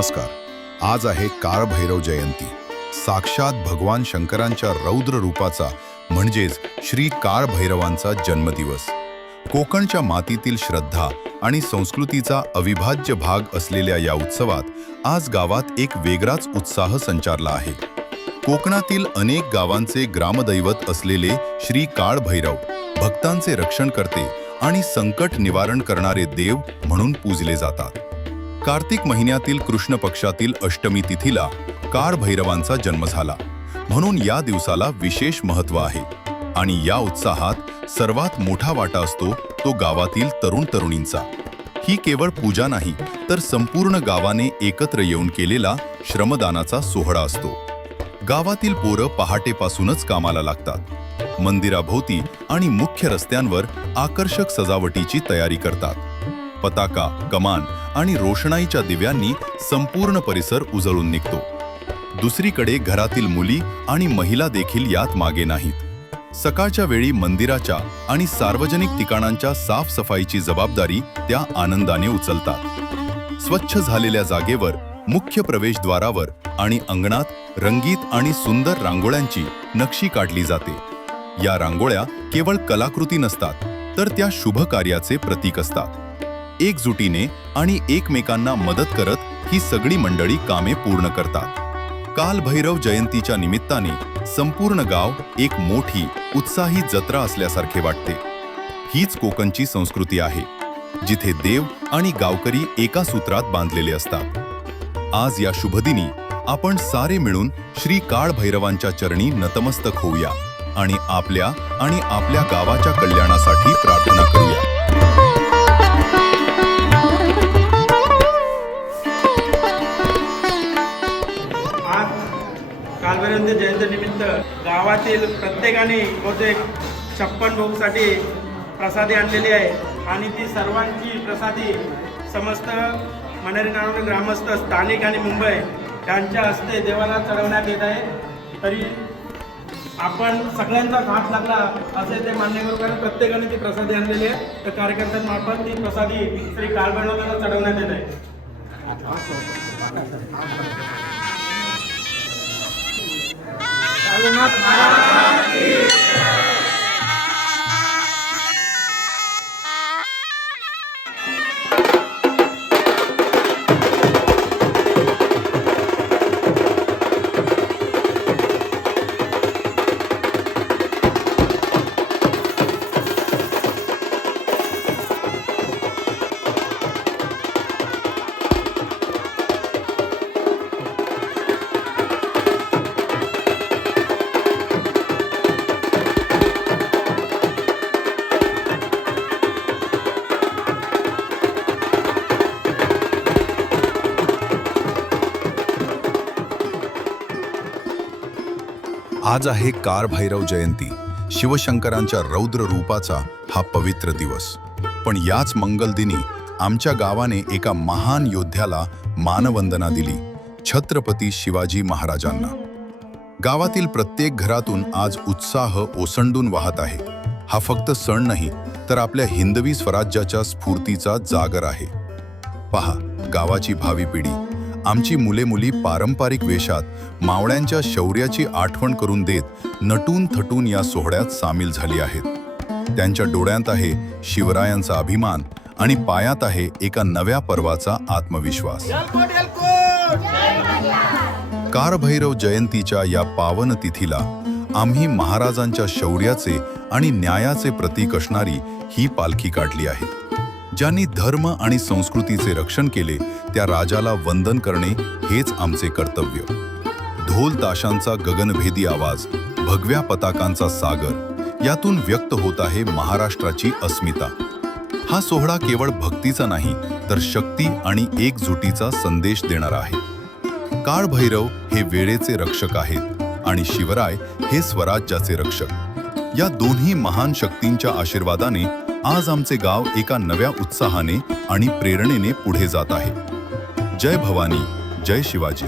नमस्कार. आज आहे काळभैरव जयंती. साक्षात भगवान शंकरांच्या रौद्र रूपाचा म्हणजेच श्री काळभैरवांचा जन्मदिवस. कोकणच्या मातीतील श्रद्धा आणि संस्कृतीचा अविभाज्य भाग असलेल्या या उत्सवात आज गावात एक वेगळाच उत्साह संचारला आहे. कोकणातील अनेक गावांचे ग्रामदैवत असलेले श्री काळभैरव भक्तांचे रक्षण करते आणि संकट निवारण करणारे देव म्हणून पूजले जातात. कार्तिक महिन्यातील कृष्ण पक्षातील अष्टमी तिथीला काळभैरवांचा जन्म झाला. म्हणून या दिवसाला विशेष महत्त्व आहे आणि या उत्साहात सर्वात मोठा वाटा असतो तो गावातील तरुण तरुणींचा. ही केवळ पूजा नाही तर संपूर्ण गावाने एकत्र येऊन केलेला श्रमदानाचा सोहळा असतो. गावातील पोरं पहाटेपासूनच कामाला लागतात. मंदिराभोवती आणि मुख्य रस्त्यांवर आकर्षक सजावटीची तयारी करतात. पताका कमान आणि रोषणाईच्या दिव्यांनी संपूर्ण परिसर उजळून निघतो. दुसरीकडे घरातील मुली आणि महिला देखील यात मागे नाहीत. सकाळच्या वेळी मंदिराच्या आणि सार्वजनिक ठिकाणांच्या साफसफाईची जबाबदारी त्या आनंदाने उचलतात. स्वच्छ झालेल्या जागेवर मुख्य प्रवेशद्वारावर आणि अंगणात रंगीत आणि सुंदर रांगोळ्यांची नक्षी काढली जाते. या रांगोळ्या केवळ कलाकृती नसतात तर त्या शुभ कार्याचे प्रतीक असतात. एकजुटीने आणि एकमेकांना मदत करत ही सगळी मंडळी कामे पूर्ण करतात. काल भैरव जयंतीच्या निमित्ताने संपूर्ण गाव एक मोठी उत्साही जत्रा असल्यासारखे वाटते. हीच कोकणची संस्कृती आहे जिथे देव आणि गावकरी एका सूत्रात बांधलेले असतात. आज या शुभदिनी आपण सारे मिळून श्री काळ भैरवांच्या चरणी नतमस्तक होऊया आणि आपल्या आणि आपल्या गावाच्या कल्याणासाठी प्रार्थना करूया. कालभैरवंती जयंतीनिमित्त गावातील प्रत्येकाने बहुतेक छप्पन भोगसाठी प्रसादी आणलेली आहे. आणि ती सर्वांची प्रसादी समस्त मनेरी नारोली ग्रामस्थ स्थानिक आणि मुंबई यांच्या हस्ते देवाला चढवण्यात येत आहे. तरी आपण सगळ्यांचा हात लागला असे ते मान्य करू कारण प्रत्येकाने ती प्रसादी आणलेली आहे. तर कार्यकर्त्यांमार्फत ती प्रसादी श्री कालभैरवाला चढवण्यात येत आहे. कालनाथ महाराज आज आहे कार भैरव जयंती. शिवशंकरांच्या रौद्र रूपाचा हा पवित्र दिवस. पण याच मंगलदिनी आमच्या गावाने एका महान योद्ध्याला मानवंदना दिली छत्रपती शिवाजी महाराजांना. गावातील प्रत्येक घरातून आज उत्साह ओसंडून वाहत आहे. हा फक्त सण नाही तर आपल्या हिंदवी स्वराज्याच्या स्फूर्तीचा जागर आहे. पहा गावाची भावी पिढी. आमची मुले मुली पारंपरिक वेशात मावळ्यांच्या शौर्याची आठवण करून देत नटून थटून या सोहळ्यात सामील झाली आहेत. त्यांच्या डोळ्यात आहे शिवरायांचा अभिमान आणि पायात आहे एका नव्या पर्वाचा आत्मविश्वास. कारभैरव जयंतीच्या या पावन तिथीला आम्ही महाराजांच्या शौर्याचे आणि न्यायाचे प्रतीक असणारी ही पालखी काढली आहे. ज्यांनी धर्म आणि संस्कृतीचे रक्षण केले त्या राजाला वंदन करणे हेच आमचे कर्तव्य. ढोल ताशांचा गगनभेदी आवाज भगव्या पताकांचा सागर यातून व्यक्त होत आहे महाराष्ट्राची अस्मिता. हा सोहळा केवळ भक्तीचा नाही तर शक्ती आणि एकजुटीचा संदेश देणारा आहे. काळ भैरव हे वेळेचे रक्षक आहेत आणि शिवराय हे स्वराज्याचे रक्षक. या दोन्ही महान शक्तींच्या आशीर्वादाने आज आमचे गाव एका नव्या उत्साहाने आणि प्रेरणेने पुढे जात आहे. जय भवानी जय शिवाजी.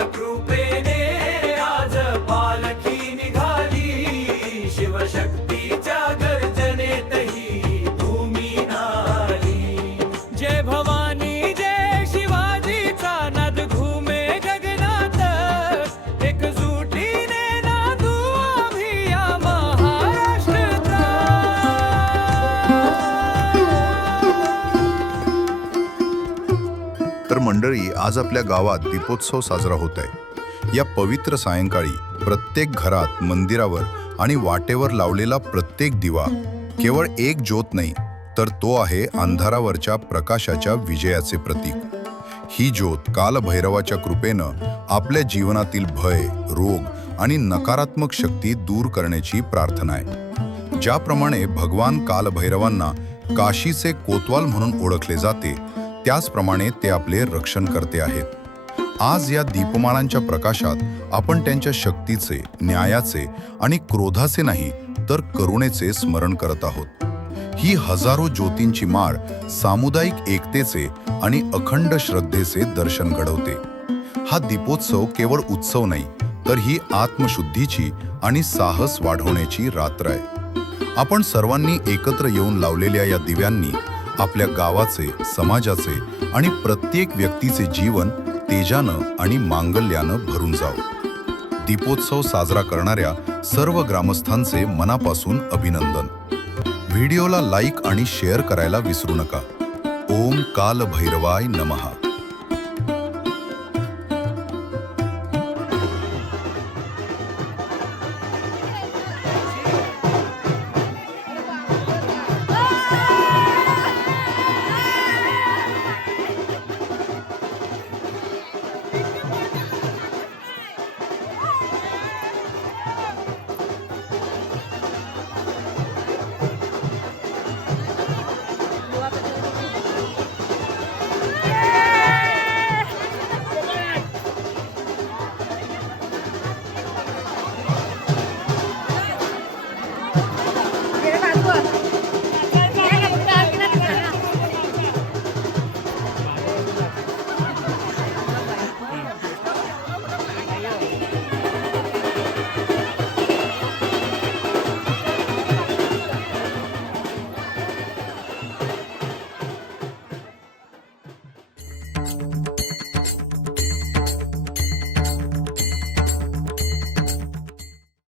कालभैरव कृपेने आज मंडळी आज आपल्या गावात दीपोत्सव साजरा होत आहे या पवित्र सायंकाळी प्रत्येक घरात मंदिरावर आणि वाटेवर लावलेला प्रत्येक दिवा केवळ एक ज्योत नाही तर तो आहे अंधारावरच्या प्रकाशाच्या विजयाचे प्रतीक. ही ज्योत कालभैरवाच्या कृपेनं आपल्या जीवनातील भय रोग आणि नकारात्मक शक्ती दूर करण्याची प्रार्थना आहे. ज्याप्रमाणे भगवान कालभैरवांना काशीचे कोतवाल म्हणून ओळखले जाते त्याचप्रमाणे ते आपले रक्षण करते आहेत. आज या दीपमाळांच्या प्रकाशात आपण त्यांच्या शक्तीचे न्यायाचे आणि क्रोधाचे नाही तर करुणेचे स्मरण करत आहोत. ही हजारो ज्योतींची माळ सामुदायिक एकतेचे आणि अखंड श्रद्धेचे दर्शन घडवते. हा दीपोत्सव केवळ उत्सव नाही तर ही आत्मशुद्धीची आणि साहस वाढवण्याची रात्र आहे. आपण सर्वांनी एकत्र येऊन लावलेल्या या दिव्यांनी आपल्या गावाचे समाजाचे आणि प्रत्येक व्यक्तीचे जीवन तेजानं आणि मांगल्यानं भरून जावं. दीपोत्सव साजरा करणाऱ्या सर्व ग्रामस्थांचे मनापासून अभिनंदन. व्हिडिओला लाईक आणि शेअर करायला विसरू नका. ओम काल भैरवाय नमहा